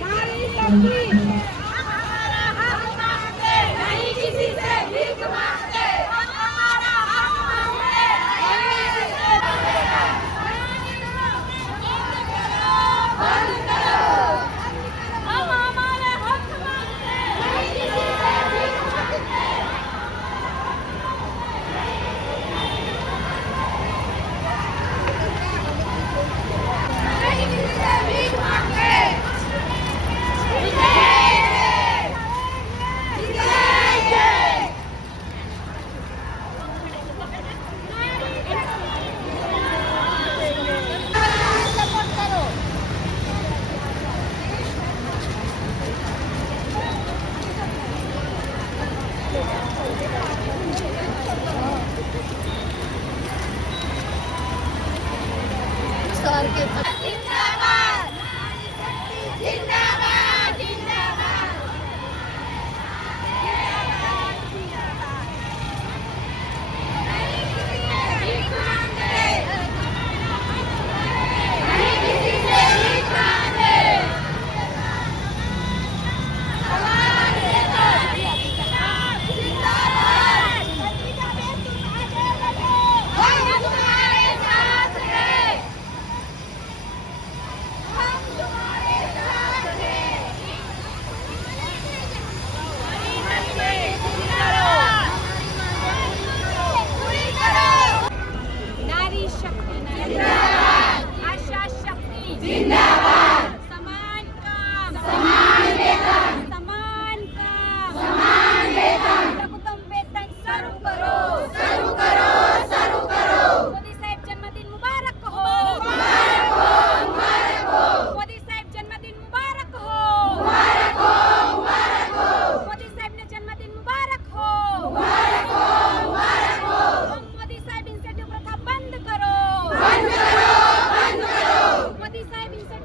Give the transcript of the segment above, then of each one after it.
Mari, aquí. Mari.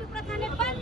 સાહેબ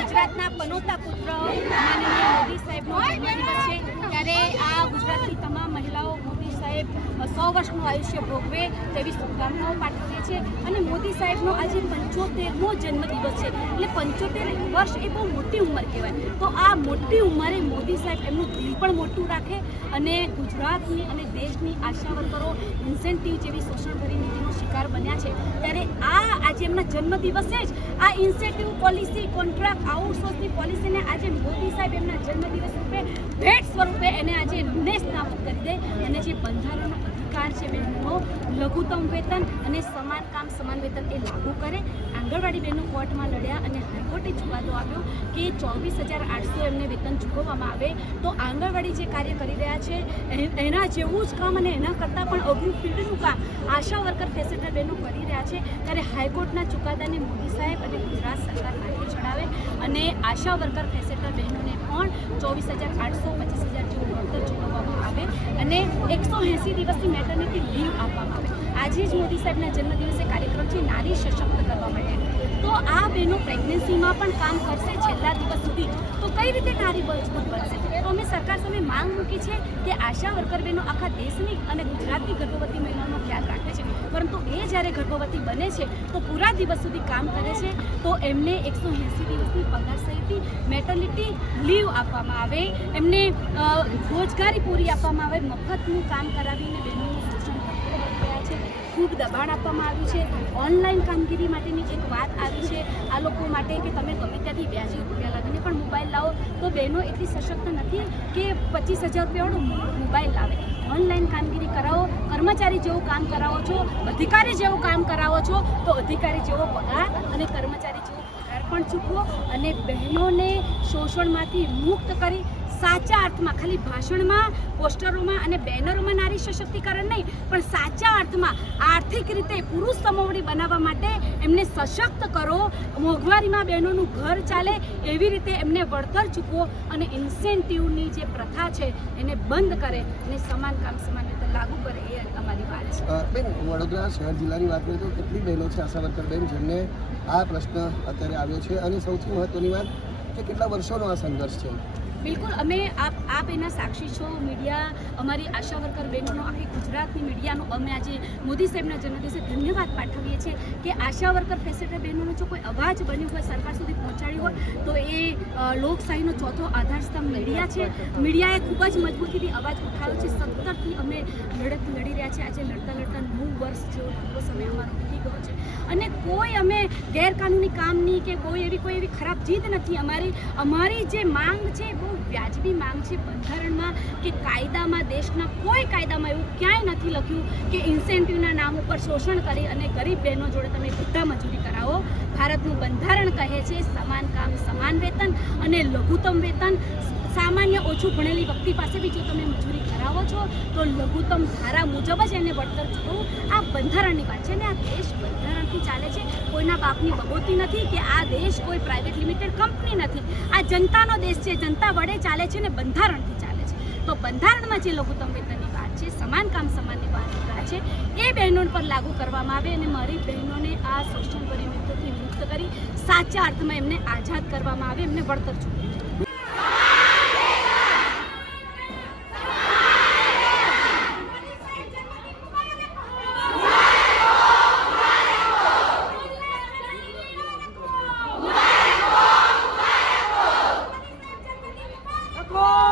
ગુજરાતના પનોતા પુત્ર માનનીય મોદી સાહેબનો જન્મદિવસ છે. ત્યારે આ ગુજરાતની તમામ સો વર્ષનું આયુષ્ય ભોગવે તેવી શુભકામનાઓ પાઠવીએ છીએ. અને મોદી સાહેબનો આજે પંચોતેરમો જન્મદિવસ છે. એટલે પંચોતેર વર્ષ એ બહુ મોટી ઉંમર કહેવાય. તો આ મોટી ઉંમરે મોદી સાહેબ એમનું દિલ પણ મોટું રાખે અને ગુજરાતની અને દેશની આશા વર્કરો ઇન્સેન્ટિવ જેવી શોષણભરી નીતિનો શિકાર બન્યા છે. ત્યારે આ આજે એમના જન્મદિવસે જ આ ઇન્સેન્ટિવ પોલિસી કોન્ટ્રાક્ટ આઉટસોર્સની પોલિસીને આજે મોદી સાહેબ એમના જન્મદિવસ રૂપે ભેટ સ્વરૂપે એને આજે નાબૂદ કરી દે અને જે બંધારણનો અધિકાર છે બહેનોનો લઘુત્તમ વેતન અને સમાન કામ, સમાન વેતન એ લાગુ કરે. આંગણવાડી બહેનો કોર્ટમાં લડ્યા અને હાઈકોર્ટે ચુકાદો આપ્યો કે ચોવીસ હજાર આઠસો એમને વેતન ચૂકવવામાં આવે. તો આંગણવાડી જે કાર્ય કરી રહ્યા છે એના જેવું જ કામ અને એના કરતાં પણ અઘરું ફિલ્ડનું કામ આશા વર્કર ફેસિલિટર બહેનો કરી રહ્યા છે. ત્યારે હાઈકોર્ટના ચુકાદાને મોદી સાહેબ અને ગુજરાત સરકાર માથે ચડાવે અને આશા વર્કર ફેસિલિટર બહેનોને પણ ચોવીસ હજાર આઠસો પચીસ હજાર જેવું વળતર ચૂકવવામાં આવે. અને એકસો એંસી દિવસની મેટર્નિટી લીવ આપવામાં આવે. આજે જ મોદી સાહેબના જન્મદિવસે કાર્યક્રમ છે નારી સશક્ત કરવા માટે. તો આ બહેનો પ્રેગ્નન્સીમાં પણ કામ કરશે છેલ્લા દિવસ સુધી. તો કઈ રીતે નારી મજબૂત બનશે? તો અમે સરકાર સામે માંગ મૂકી છે કે આશા વર્કર બહેનો આખા દેશની અને ગુજરાતની ગર્ભવતી મહિલાઓનો ખ્યાલ રાખે છે. પરંતુ એ જ્યારે ગર્ભવતી બને છે, તો પૂરા દિવસ સુધી કામ કરે છે, તો એમને એકસો એંસી દિવસની પગાર સહિતની મેટર્નિટી લીવ આપવામાં આવે. એમને રોજગારી પૂરી આપવામાં આવે. મફતનું કામ કરાવીને ખૂબ દબાણ આપવામાં આવ્યું છે. ઓનલાઈન કામગીરી માટેની એક વાત આવી છે આ લોકો માટે કે તમે ગમે ત્યાંથી વ્યાજી રૂપિયા લાવીને પણ મોબાઈલ લાવો, તો બહેનો એટલી સશક્ત નથી કે પચીસ હજાર રૂપિયાવાળો મોબાઈલ લાવે. ઓનલાઈન કામગીરી કરાવો, કર્મચારી જેવું કામ કરાવો છો, અધિકારી જેવું કામ કરાવો છો, તો અધિકારી જેવો પગાર અને કર્મચારી જેવો પણ ચૂકવો અને બહેનોને શોષણમાંથી મુક્ત કરી સાચા અર્થમાં, ખાલી ભાષણમાં, પોસ્ટરોમાં અને બેનરોમાં નારી સશક્તિકરણ નહીં, પણ સાચા અર્થમાં આર્થિક રીતે પુરુષ સમોવડી બનાવવા માટે એમને સશક્ત કરો. મોંઘવારીમાં બહેનોનું ઘર ચાલે એવી રીતે એમને વળતર ચૂકવો અને ઇન્સેન્ટિવની જે પ્રથા છે એને બંધ કરે અને સમાન કામ સમાન રીતે લાગુ કરે એ અમારી વાત છે. બેન, વડોદરા શહેર જિલ્લાની વાત કરીએ તો કેટલી બહેનો છે આશા વર્કર બેન, જેમને આ પ્રશ્ન અત્યારે આવ્યો છે? અને સૌથી મહત્વની વાત કે કેટલા વર્ષોનો આ સંઘર્ષ છે? બિલકુલ, અમે આપ આપ એના સાક્ષી છો, મીડિયા, અમારી આશા વર્કર બહેનોનો, આખી ગુજરાતની મીડિયાનો, અમે આજે મોદી સાહેબના જન્મદિવસે ધન્યવાદ પાઠવીએ છીએ કે આશા વર્કર ફેસિલિટી બહેનોનો જો કોઈ અવાજ બન્યો હોય, સરકાર સુધી પહોંચાડ્યો હોય, તો એ લોકશાહીનો ચોથો આધારસ્તંભ મીડિયા છે. મીડિયાએ ખૂબ જ મજબૂતીથી અવાજ ઉઠાવ્યો છે. સત્તરથી અમે લડત લડી રહ્યા છીએ. આજે લડતા લડતા વર્ષ જેવો લાંબો સમય અમારો વીતી ગયો છે. અને કોઈ અમે ગેરકાનૂની કામની કે કોઈ એવી કોઈ એવી ખરાબ જીત નથી. અમારી અમારી જે માંગ છે બહુ વ્યાજબી માંગ છે બંધારણમાં કે કાયદામાં, દેશના કોઈ કાયદામાં એવું ક્યાંય નથી લખ્યું કે ઇન્સેન્ટિવના નામ ઉપર શોષણ કરી અને ગરીબ બહેનો જોડે તમે બધા મજૂરી કરાવો. ભારતનું બંધારણ કહે છે સમાન કામ, સમાન વેતન અને લઘુત્તમ વેતન. સામાન્ય ઓછું ભણેલી વ્યક્તિ પાસે બી જો તમે મજૂરી કરાવો છો, તો લઘુત્તમ ધારા મુજબ જ એને વળતર ચૂકવવું આ બંધારણની વાત છે ને, આ દેશ બંધારણથી ચાલે છે. કોઈના બાપની બગોતી નથી કે આ દેશ કોઈ પ્રાઇવેટ લિમિટેડ કંપની નથી. આ જનતાનો દેશ છે, જનતા વડે ચાલે છે ને બંધારણથી ચાલે છે. તો બંધારણમાં જે લઘુત્તમ વેતનની વાત છે, સમાન કામ સમાનની વાત છે, એ બહેનો પર લાગુ કરવામાં આવે અને મારી બહેનોને આ શોષણ પરિમિતોથી મુક્ત કરી સાચા અર્થમાં એમને આઝાદ કરવામાં આવે, એમને વળતર ચૂકવવું જોઈએ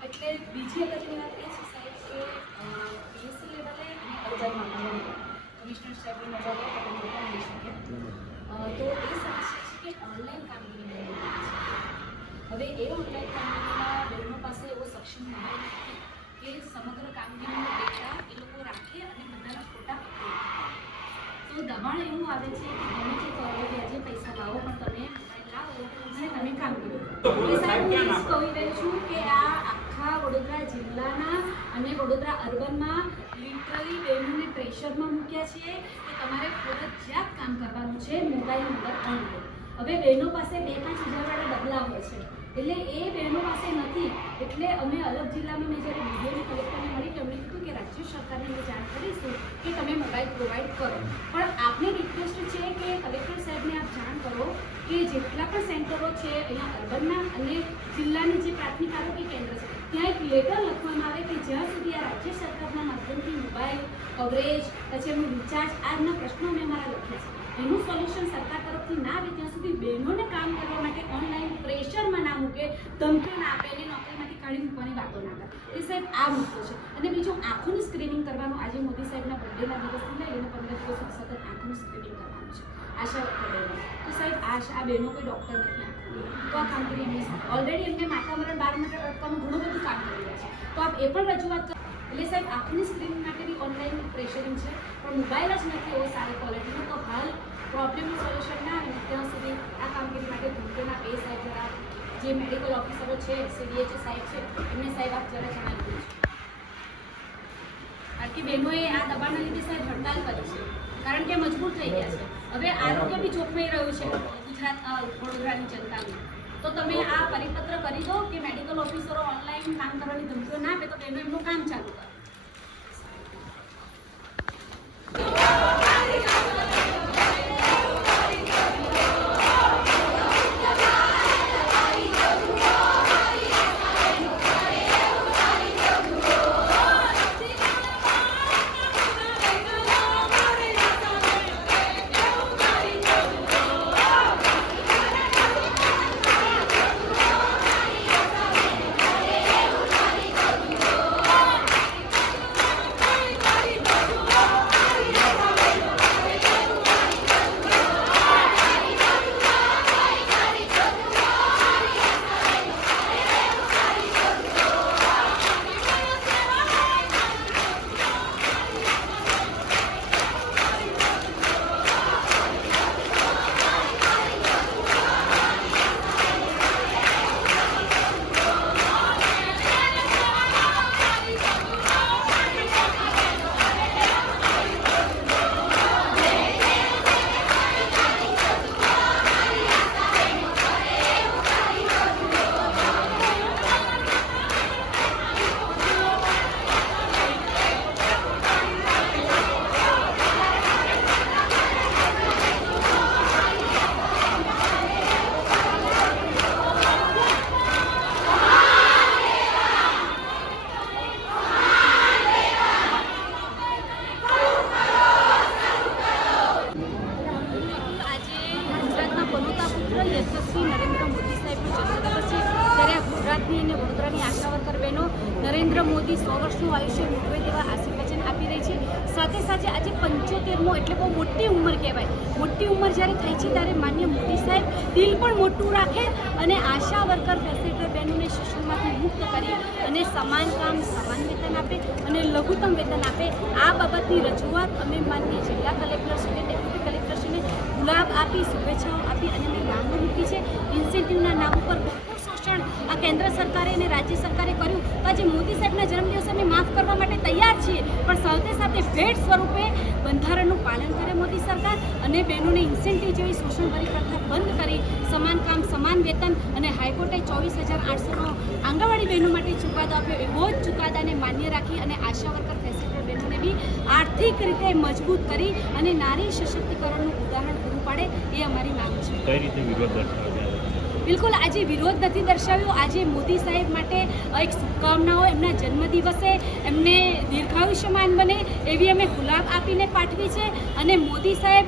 એટલે બીજી અગત્યની વાત એ છે સાહેબ કે લેવલે અને તો એ સમસ્યા છે કે ઓનલાઈન કામગીરી હવે એ ઓનલાઈન કામગીરીમાં બહેનો પાસે એવો સક્ષમ નથી કે સમગ્ર કામગીરીનો ડેટા એ લોકો રાખે અને બધાના ફોટા તો દબાણ એવું આવે છે કે ગમે તે કરો વ્યાજે પૈસા લાવો પણ તમે મોબાઈલ લાવો અને તમે કામ કરો. સાહેબ હું એ કહી રહી છું કે આ આખા વડોદરા જિલ્લાના અને વડોદરા અર્બનમાં લિટરલી બહેનોને પ્રેશરમાં મૂક્યા છે કે તમારે ફરજિયાત કામ કરવાનું છે મોબાઈલ નંબર ઓનલાઈન હવે બહેનો પાસે બે પાંચ હજારવાળા ડબલા હોય છે. એટલે એ બહેનો પાસે નથી. એટલે અમે અલગ જિલ્લામાં મેં જ્યારે વિડીયોની કલેક્ટરને રાજ્ય સરકારને જાણ કરીશું કે તમે મોબાઈલ પ્રોવાઈડ કરો. પણ આપની રિક્વેસ્ટ છે કે કલેક્ટર સાહેબને આપ જાણ કરો કે જેટલા પણ સેન્ટરો છે અહીંયા અર્બનના અને જિલ્લાની જે પ્રાથમિક આરોગ્ય કેન્દ્ર છે, ત્યાં એક લેટર લખવામાં આવે કે જ્યાં સુધી આ રાજ્ય સરકારના માધ્યમથી મોબાઈલ કવરેજ પછી એમનું રિચાર્જ આજના પ્રશ્નો મેં અમારા લખ્યા છે. એનું સોલ્યુશન સરકાર તરફથી ના આવે ત્યાં સુધી બહેનોને કામ કરવા માટે ઓનલાઈન પ્રેશરમાં ના મૂકે ધમકી ના આપે નોકરીમાંથી કાઢી મૂકવાની વાતો ના કરે. એ સાહેબ આ મુદ્દો છે. અને બીજું, આંખોનું સ્ક્રીનિંગ કરવાનું આજે મોદી સાહેબના બર્થડેના દિવસથી લઈને પંદર દિવસ સતત આંખોનું સ્ક્રીનિંગ કરવાનું છે. આશા વર્કર તો સાહેબ આશ આ બહેનો કોઈ ડૉક્ટર નથી તો આ કામગીરી એમને ઓલરેડી એમને માતા મરણ બાર મીટર અટકવાનું ઘણું બધું કામ કરી રહ્યા છે. તો આપ એ પણ રજૂઆત એટલે સાહેબ, આંખની સ્ક્રીનિંગ માટે બી ઓનલાઈન પ્રેશરિંગ છે. પણ મોબાઈલ જ નથી એવો સારી ક્વોલિટીનો તો હાલ પ્રોબ્લેમનું સોલ્યુશન ના આવે ત્યાં સુધી આ કામગીરી માટે ધમકીઓના બે સાહેબ જરા જે મેડિકલ ઓફિસરો છે સીડીએચ સાહેબ છે, એમને સાહેબ આપ જરા જણાવી દો બાકી બહેનોએ આ દબાણના લીધે સાહેબ હડતાલ કરી છે, કારણ કે મજબૂર થઈ ગયા છે. હવે આરોગ્ય બી જોખમાઈ રહ્યું છે, ગુજરાત વડોદરાની જનતાનું. તો તમે આ પરિપત્ર કરી દો કે મેડિકલ ઓફિસરો ઓનલાઈન કામ કરવાની ધમકીઓ ના આપે તો બહેનો એમનું કામ ચાલુ કરે. યશસ્વી નરેન્દ્ર મોદી સાહેબનો જન્મદિવસ છે. ત્યારે આ ગુજરાતની અને વડોદરાની આશા વર્કર બહેનો નરેન્દ્ર મોદી સો વર્ષનું આયુષ્ય મૂકવે તેવા આશીર્વચન આપી રહી છે. સાથે સાથે આજે પંચોતેરમો એટલે બહુ મોટી ઉંમર કહેવાય. મોટી ઉંમર જ્યારે થાય છે ત્યારે માન્ય મોદી સાહેબ દિલ પણ મોટું રાખે અને આશા વર્કર ફેસિલિટર બહેનોને શિશુમાંથી મુક્ત કરી અને સમાન કામ, સમાન વેતન આપે અને લઘુત્તમ વેતન આપે. આ બાબતની રજૂઆત અમે માન્ય જિલ્લા કલેક્ટર કલેક્ટરશ્રીને ગુલાબ આપી, શુભેચ્છાઓ આપી અને મેં માંગો મૂકી છે. ઇન્સેન્ટિવના નામ ઉપર ભરપૂર શોષણ આ કેન્દ્ર સરકારે અને રાજ્ય સરકારે કર્યું. તો આજે મોદી સાહેબના જન્મદિવસે અમે માફ કરવા માટે તૈયાર છીએ. પણ સાથે સાથે ભેટ સ્વરૂપે બંધારણનું પાલન કરે મોદી સરકાર અને બહેનોને ઇન્સેન્ટિવ જેવી શોષણભરી પ્રથા બંધ કરી સમાન કામ, સમાન વેતન અને હાઈકોર્ટે ચોવીસ હજાર આઠસોનો આંગણવાડી બહેનો માટે ચુકાદો આપ્યો. એવો જ ચુકાદાને માન્ય રાખી અને આશા વર્કર ફેસિલિટી બહેનોને બી આર્થિક રીતે મજબૂત કરી અને નારી સશક્તિકરણનું ઉદાહરણ પાડે એ અમારી માંગ છે. કઈ રીતે વિરોધ બિલકુલ આજે વિરોધ નથી દર્શાવ્યો. આજે મોદી સાહેબ માટે એક શુભકામનાઓ એમના જન્મદિવસે એમને દીર્ઘાયુષ્યમાન બને એવી અમે ગુલાબ આપીને પાઠવી છે. અને મોદી સાહેબ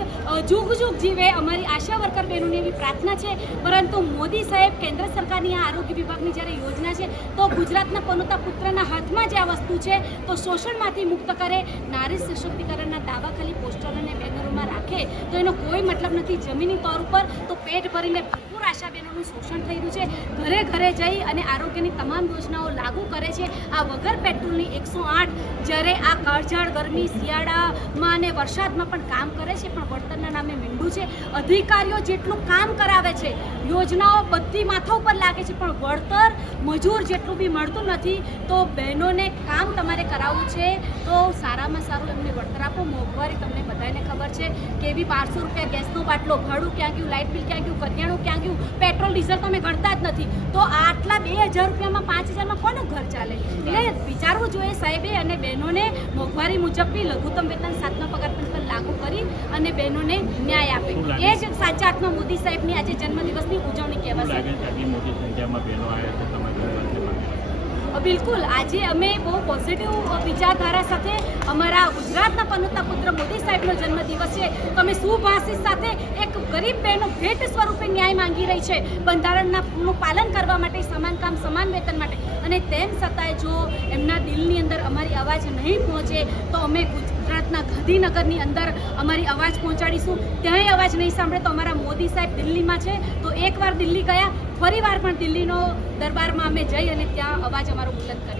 જુગ જુગ જીવે અમારી આશા વર્કર બહેનોની એવી પ્રાર્થના છે. પરંતુ મોદી સાહેબ કેન્દ્ર સરકારની આ આરોગ્ય વિભાગની જ્યારે યોજના છે, તો ગુજરાતના પનોતા પુત્રના હાથમાં જ આ વસ્તુ છે. તો શોષણમાંથી મુક્ત કરે, નારી સશક્તિકરણના દાવા ખાલી પોસ્ટર અને બેનરોમાં રાખે, તો એનો કોઈ મતલબ નથી. જમીની તોર ઉપર તો પેટ ભરીને ભરપૂર આશા બહેનોનું શોષણ થઈ રહ્યું છે. ઘરે ઘરે જઈ અને આરોગ્યની તમામ યોજનાઓ લાગુ કરે છે. આ વગર પેટ્રોલની એકસો આઠ, જ્યારે આ કાળઝાળ ગરમી શિયાળામાં અને વરસાદમાં પણ કામ કરે છે, પણ વળતરના નામે મીંડું છે. અધિકારીઓ જેટલું કામ કરાવે છે, યોજનાઓ બધી માથા ઉપર લાગે છે, પણ વળતર મજૂર જેટલું બી મળતું નથી, તો બહેનોને કામ તમારે કરાવવું છે. તો સારામાં સારું એમને વળતર આપો. મોંઘવારી તમને બધાને ખબર છે. કે એવી બારસો રૂપિયા ગેસનો બાટલો, ભાડું ક્યાં ગયું, લાઇટ બિલ ક્યાં ગયું, કરિયાણું ક્યાં ગયું, પેટ્રોલ, ડીઝલ તમે ગણતા જ નથી. તો આટલા બે હજાર રૂપિયામાં પાંચ હજારમાં કોનું ઘર ચાલે? એટલે વિચારવું જોઈએ સાહેબે અને બહેનોને મોંઘવારી મુજબની લઘુત્તમ વેતન સાતનો પગાર પણ લાગુ કરી અને બહેનોને ન્યાય આપે. એ જ સાચા અર્થમાં મોદી સાહેબની આજે જન્મદિવસની ઉજવણી કહેવાશે. મોટી સંખ્યામાં બહેનો આવ્યા બિલકુલ. આજે અમે બહુ પોઝિટિવ વિચારધારા સાથે અમારા ગુજરાતના પનોતા પુત્ર મોદી સાહેબનો જન્મદિવસ છે. તો અમે સુભાષિત સાથે એક ગરીબ બહેનો ભેટ સ્વરૂપે ન્યાય માંગી રહી છે. બંધારણના પાલન કરવા માટે સમાન કામ સમાન વેતન માટે. અને તેમ છતાંય જો એમના દિલની અંદર અમારી અવાજ નહીં પહોંચે, તો અમે ગુજરાતના ગાંધીનગરની અંદર અમારી અવાજ પહોંચાડીશું. ત્યાંય અવાજ નહીં સાંભળે તો અમારા મોદી સાહેબ દિલ્હીમાં છે. તો એકવાર દિલ્હી ગયા, ફરીવાર પણ દિલ્હીનો દરબારમાં અમે જઈ અને ત્યાં અવાજ અમારો બુલંદ કરીશું